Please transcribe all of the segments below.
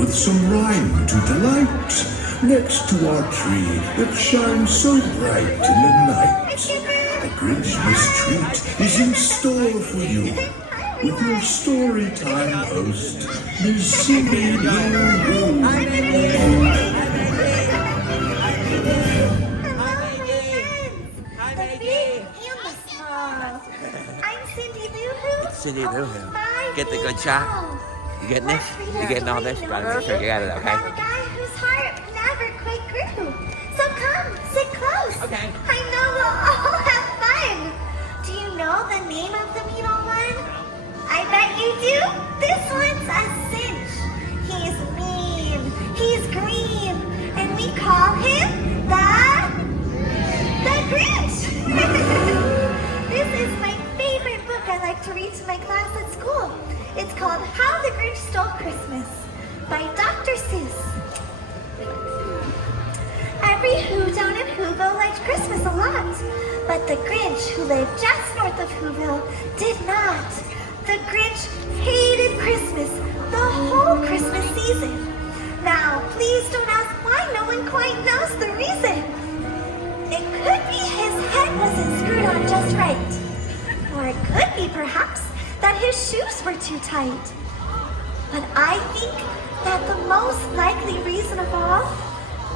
with some rhyme to delight, next to our tree that shines so bright in the night. A Grinchmas treat is in store for you, with your Storytime host, Miss Cindy Lou. I'm Cindy Lou Who. Cindy Lou Who. Get the good shot. You getting this? You getting all this? You gotta make sure you got it, okay? I'm a guy whose heart never quite grew. So come, sit close. Okay. I know we'll all have fun. Do you know the name of the beetle one? I bet you do. This one's a cinch. He's mean, he's green, and we call him the Grinch. This is my favorite book I like to read to my class at school. It's called How the Grinch Stole Christmas by Dr. Seuss. Every Who down in Whoville liked Christmas a lot, but the Grinch, who lived just north of Whoville, did not. The Grinch hated Christmas the whole Christmas season. Now, please don't ask why no one quite knows the reason. It could be his head wasn't screwed on just right. Or it could be, perhaps, that his shoes were too tight. But I think that the most likely reason of all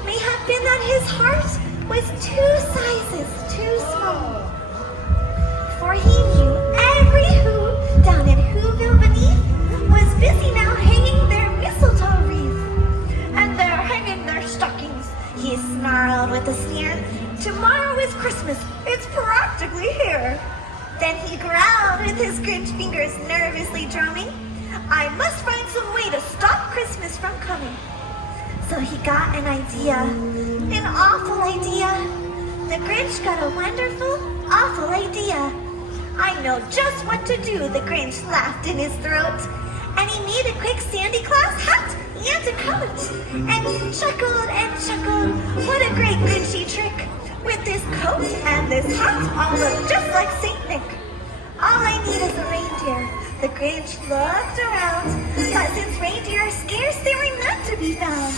may have been that his heart was 2 sizes too small. For he knew every Who down in Whoville beneath was busy now hanging their mistletoe wreath. And they're hanging their stockings, he snarled with a sneer. Tomorrow is Christmas, it's practically here. Then he growled with his Grinch fingers nervously drumming. I must find some way to stop Christmas from coming. So he got an idea, an awful idea. The Grinch got a wonderful, awful idea. I know just what to do, the Grinch laughed in his throat. And he made a quick Santa Claus hat and a coat. And he chuckled and chuckled, what a great Grinchy trick. With this coat and this hat, I'll look just like Saint Nick. All I need is a reindeer. The Grinch looked around, but since reindeer are scarce, they were not to be found.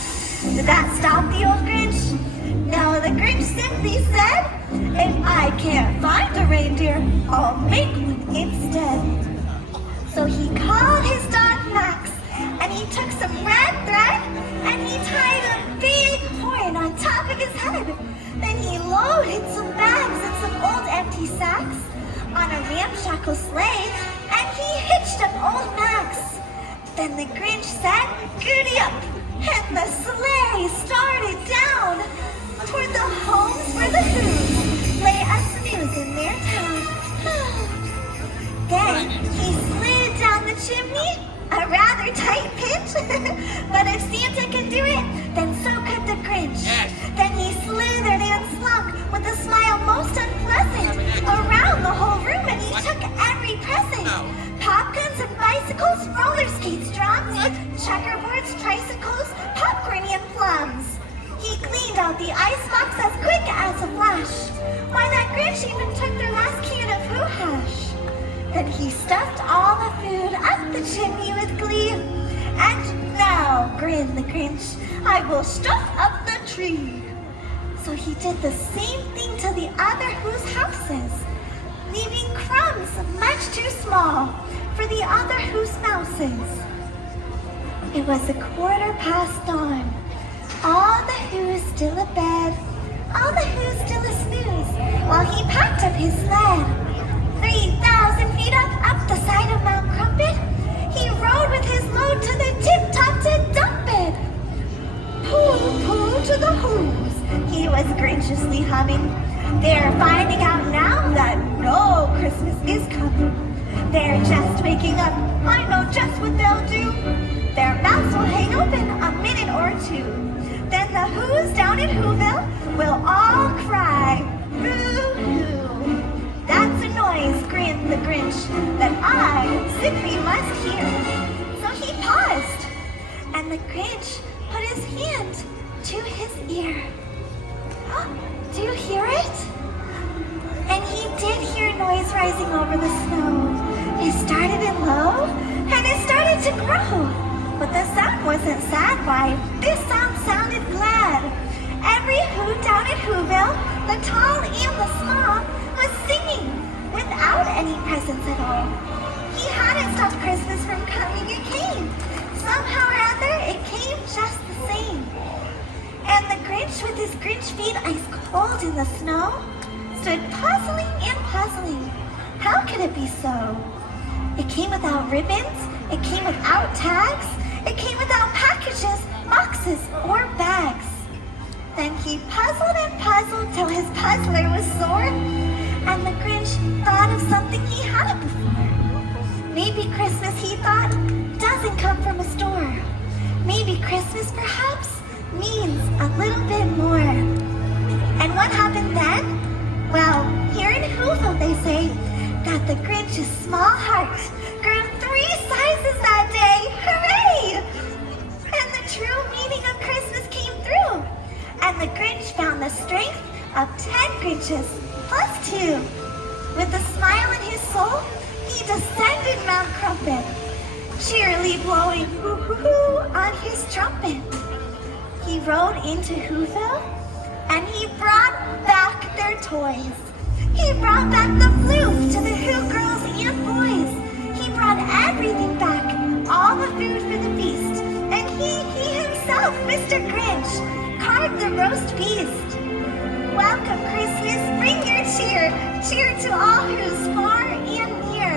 Did that stop the old Grinch? No, the Grinch simply said, if I can't find a reindeer, I'll make one instead. So he called his dog Max, and he took some red thread, and he tied a big horn on top of his head. Then he loaded some bags and some old empty sacks on a ramshackle sleigh, and he hitched up old Max. Then the Grinch said, "Giddy up!" and the sleigh started down toward the homes where the Who's lay a snooze in their town. Then he slid down the chimney, a rather tight pinch, but if Santa can do it, then so could the Grinch. Yes. Then he slithered and slunk with a smile most unpleasant around the whole room, and he took every present. No. Pop guns and bicycles, roller skates, drums, checkerboards, tricycles, popcorn and plums. He cleaned out the icebox as quick as a flash. Why, that Grinch even took their last can of Who hash. Then he stuffed all the food up the chimney with glee. And now, grinned the Grinch, I will stuff up the tree. So he did the same thing to the other Who's houses, leaving crumbs much too small for the other Who's mouses. It was 15:15 dawn. All the Who's still abed, all the Who's still a snooze, while he packed up his sled. 3,000 feet up the side of Mount Crumpet, he rode with his load to the tip-top to dump it. Pull to the Who's, he was grinchiously humming. They're finding out now that no Christmas is coming. They're just waking up, I know just what they'll do. Their mouths will hang open a minute or two. Then the Who's down in Whoville will all cry, boo-hoo. That's a noise, grinned the Grinch, that I simply must hear. So he paused, and the Grinch put his hand to his ear. Do you hear it? And he did hear noise rising over the snow. It started in low, and it started to grow. But the sound wasn't sad, why? This sound sounded glad. Every Who down at Whoville, the tall and the small, was singing without any presents at all. He hadn't stopped Christmas from coming, it came. Somehow or other, it came just the same. And the Grinch, with his Grinch feet ice cold in the snow, stood puzzling and puzzling. How could it be so? It came without ribbons, it came without tags, it came without packages, boxes, or bags. Then he puzzled and puzzled till his puzzler was sore, and the Grinch thought of something he hadn't before. Maybe Christmas, he thought, doesn't come from a store. Maybe Christmas, perhaps, means a little bit more. And what happened then? Well, here in Whoville they say that the Grinch's small heart grew 3 sizes that day. Hooray! And the true meaning of Christmas came through. And the Grinch found the strength of 10 Grinches plus 2. With a smile in his soul, he descended Mount Crumpet, cheerily blowing hoo-hoo-hoo on his trumpet. He rode into Whoville, and he brought back their toys. He brought back the flute to the Who girls and boys. He brought everything back, all the food for the feast. And he himself, Mr. Grinch, carved the roast beast. Welcome, Christmas, bring your cheer. Cheer to all who's far and near.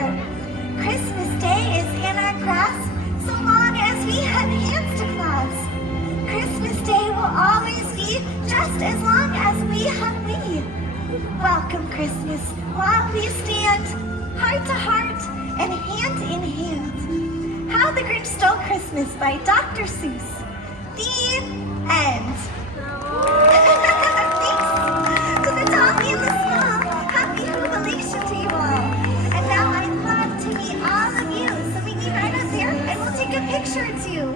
Christmas Day is in our grasp, so long as we have hands to clasp. Christmas Day will always be just as long as we have we. Welcome, Christmas, while we stand heart to heart and hand in hand. How the Grinch Stole Christmas by Dr. Seuss. The end. Thanks to the tall and the small. Happy Whovilation to you all. And now I'd love to meet all of you. So we can right up there and we'll take a picture or two.